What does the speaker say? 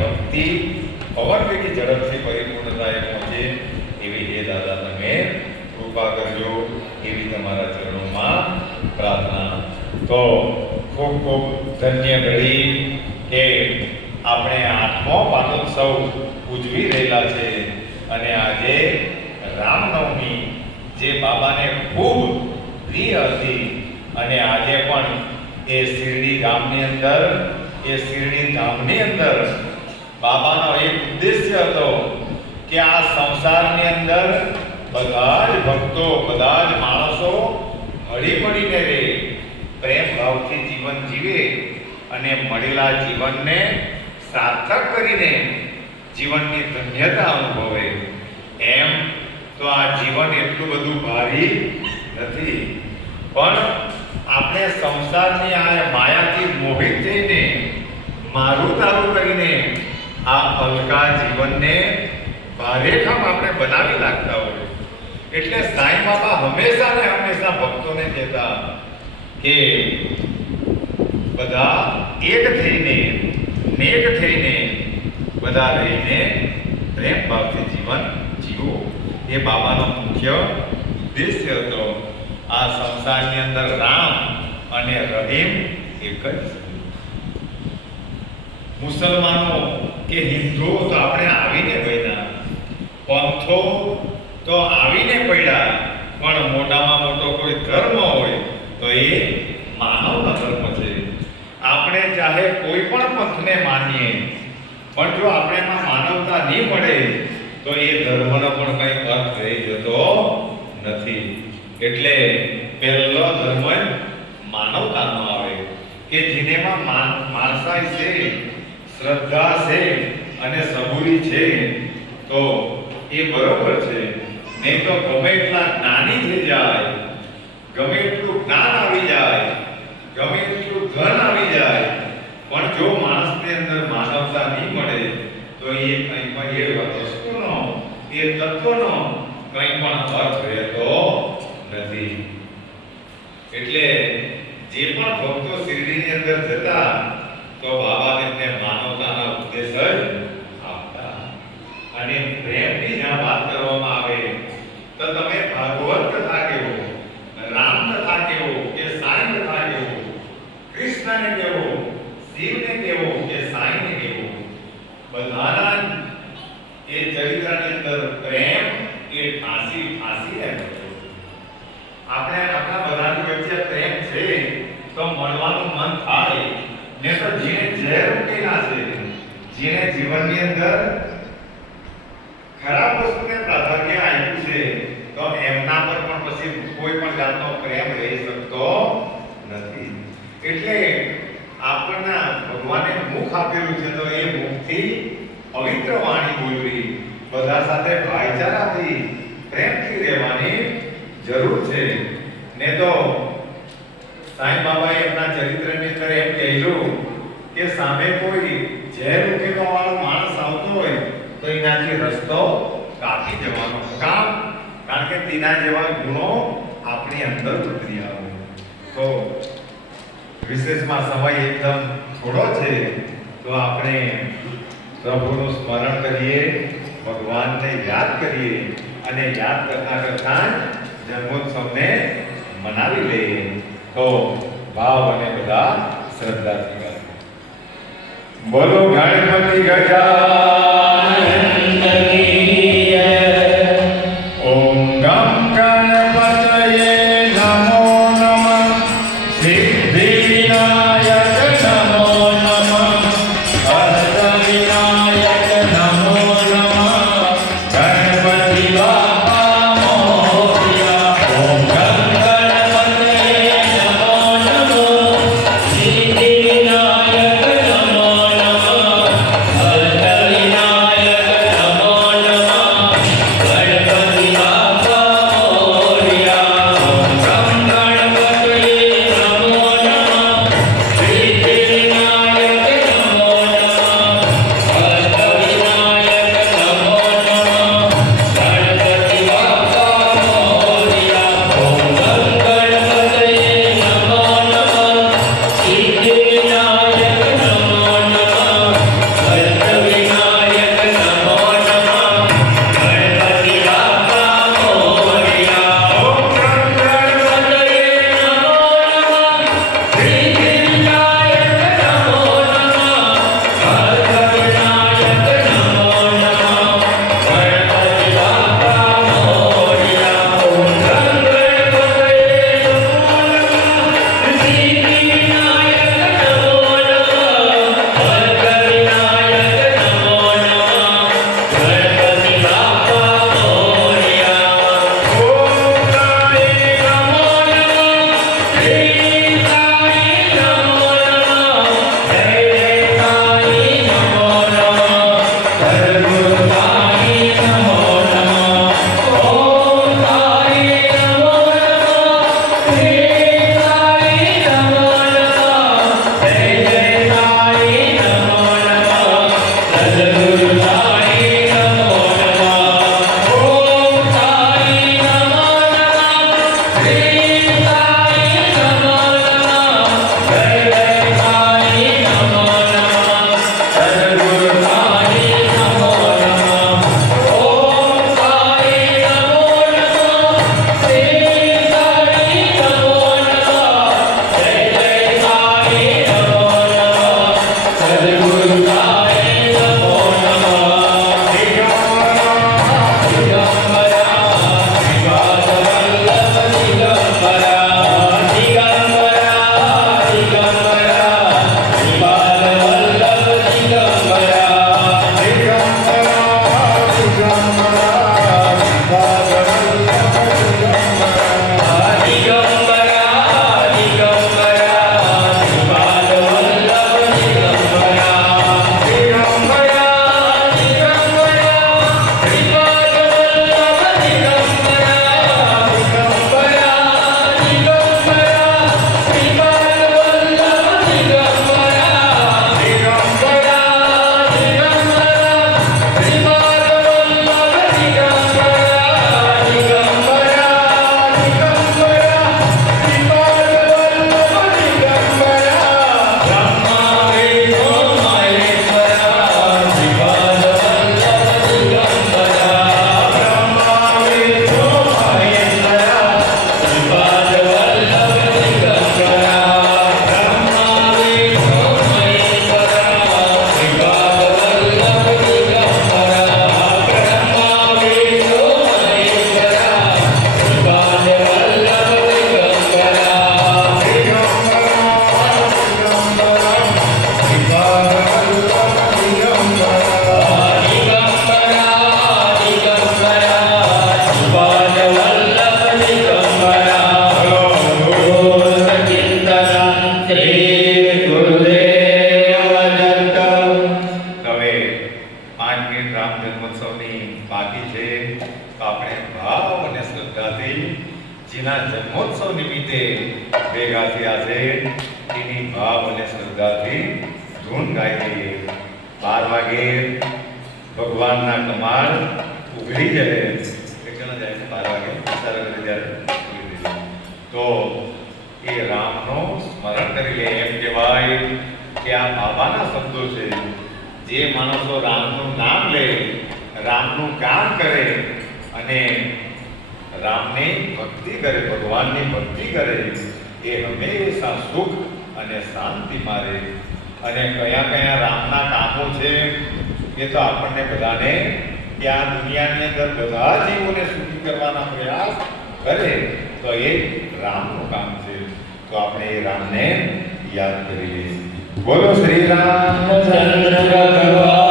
ભક્તિ પવન વેગી ઝડપથી પરિપૂર્ણતાએ પહોંચે એવી હે દાદા તમે કૃપા કરજો, એવી તમારા ચરણોમાં પ્રાર્થના. તો ખૂબ ખૂબ ધન્ય ઘડી કે આપણે 8મો પાટોત્સવ ઉજવી રહેલા છે અને આજે રામનવમી જે બાબાને ખૂબ પ્રિય હતી અને આજે પણ એ શિરડી ગામની અંદર એ શિરડી ધામની અંદર બાબાનો એક ઉદ્દેશ્ય હતો કે આ સંસારની અંદર બધા જ ભક્તો બધા જ માણસો હળી મળીને રહે, પ્રેમ ભાવથી જીવન જીવે અને મળેલા જીવનને સાર્થક કરીને જીવનની ધન્યતા અનુભવે. એમ તો આ જીવન એટલું બધું ભારી નથી, પણ આપણે સંસારની આ માયાથી મોહિત થઈને મારું તારું કરીને આ હલકા જીવનને ભારેખમ આપણે બનાવી લાગતા હોય. એટલે સાંઈ બાબા હંમેશા ને હંમેશા ભક્તોને કહેતા કે બધા એક થઈને નેક થઈને બધા રહીને પ્રેમ ભાવથી જીવન જીવો. એ બાબાનો મુખ્ય ઉદ્દેશ્ય હતો. આ સંસારની અંદર રામ અને રહીમ એક જ. મુસલમાનો કે હિન્દુઓ તો આપણે આવીને બન્યા, પંથો તો આવીને પડ્યા, પણ મોટામાં મોટો કોઈ ધર્મ હોય તો એ માનવનો ધર્મ છે. આપણે ચાહે કોઈ પણ પંથને માનીએ, પણ જો આપણે એમાં માનવતા નહીં મળે તો એ ધર્મનો પણ કંઈ અર્થ રહી જતો નથી. એટલે પહેલો ધર્મ માનવતાનો આવે કે જેનેમાં માણસાઈ છે, શ્રદ્ધા છે અને સબૂરી છે તો એ બરોબર છે. નહીં તો ગમે એટલા જ્ઞાની થઈ જાય, ગમે એટલું જ્ઞાન આવી જાય, ગમે એટલું ધન આવી જાય, પણ જો માણસની અંદર માનવતા નહીં મળે તો એ કંઈ પણ એ વસ્તુનો એ તત્વનો કંઈ પણ અર્થ રહેતો નથી. એટલે જે પણ ભક્તો શિરડીની અંદર જતા તો બાબા તેમને માનવતાના ઉપદેશ જ આપતા. અને પ્રેમની જ્યાં વાત કરવામાં આવે તો તમે ભાગવત કથા કેવો, રામ કથા કેવો કે સાંઈ કથા કેવો, કૃષ્ણને કેવો, શિવને કેવો કે સાંઈને કેવો, બધાના એ ચરિત્રની અંદર પ્રેમ એ ઠાંસી રહેતો. આપણે આપણા બધાની વચ્ચે પ્રેમ છે તો મળવાનું મન થાય, ને તો જેને ઝેર ઉકેલા છે, જેને જીવનની અંદર ખરાબ વસ્તુને પ્રાધાન્ય આપ્યું છે, તો એમના પર પણ પછી કોઈ પણ જાતનો પ્રેમ રહી શકતો નથી. એટલે આપણને ભગવાને મુખ આપેલું છે તો એ મુખથી પવિત્ર વાણી બોલવી, બધા સાથે ભાઈચારાથી પ્રેમથી રહેવાની જરૂર છે. ને તો સાંઈ બાબાએ એમના ચરિત્રની અંદર એમ કહેલું કે સામે કોઈ ઝેર ઉકેલો વાળો માણસ આવતો હોય તો એનાથી રસ્તો કાપી જવાનો. કામ કારણ કે તેના જેવા ગુણો આપણી અંદર ઉતરી આવે. તો વિશેષમાં સમય એકદમ થોડો છે તો આપણે પ્રભુનું સ્મરણ કરીએ, ભગવાનને યાદ કરીએ અને યાદ કરતા કરતા જન્મોત્સવને મનાવી લઈએ. તો ભાવ અને બધા શ્રદ્ધાથી ગાઈએ. બોલો ગણપતિ ગજાનન કી જય. ઓમ ગમ ગણપતયે નમો નમઃ. સિદ્ધિવિનાયક નમો નમઃ. અષ્ટવિનાયક નમો નમઃ. ગણપતિ બાપા મોરયા. ઓમ ગમ ગણપતયે નમો નમઃ. સિદ્ધિવિનાયક નમો નમઃ. મિનિટ રામ જન્મોત્સવની બાકી છે, તો આપણે ભાવ અને શ્રદ્ધાથી જેના જન્મોત્સવ નિમિત્તે ભેગા થયા છે એની ભાવ અને શ્રદ્ધાથી ધૂન ગાઈ દઈએ. 12 વાગે ભગવાનના કમાડ ઉઘડી જાય. કેટલા જાય? 12 વાગે સારા કરી ત્યારે ઉઘડી દઈએ. તો એ રામનો સ્મરણ કરી લે. એમ કહેવાય કે આ બાબાના શબ્દો છે. જે માણસો રામનું નામ લે, રામનું કામ કરે અને રામની ભક્તિ કરે, ભગવાનની ભક્તિ કરે, એ હંમેશા સુખ અને શાંતિ મારે. અને કયા કયા રામના કામો છે એ તો આપણને બધાને કે આ દુનિયાની અંદર બધા જીવોને સુખી કરવાના પ્રયાસ કરે તો એ રામનું કામ છે. તો આપણે એ રામને યાદ કરીએ. બોલો શ્રી રામચંદ્ર ભગવાન.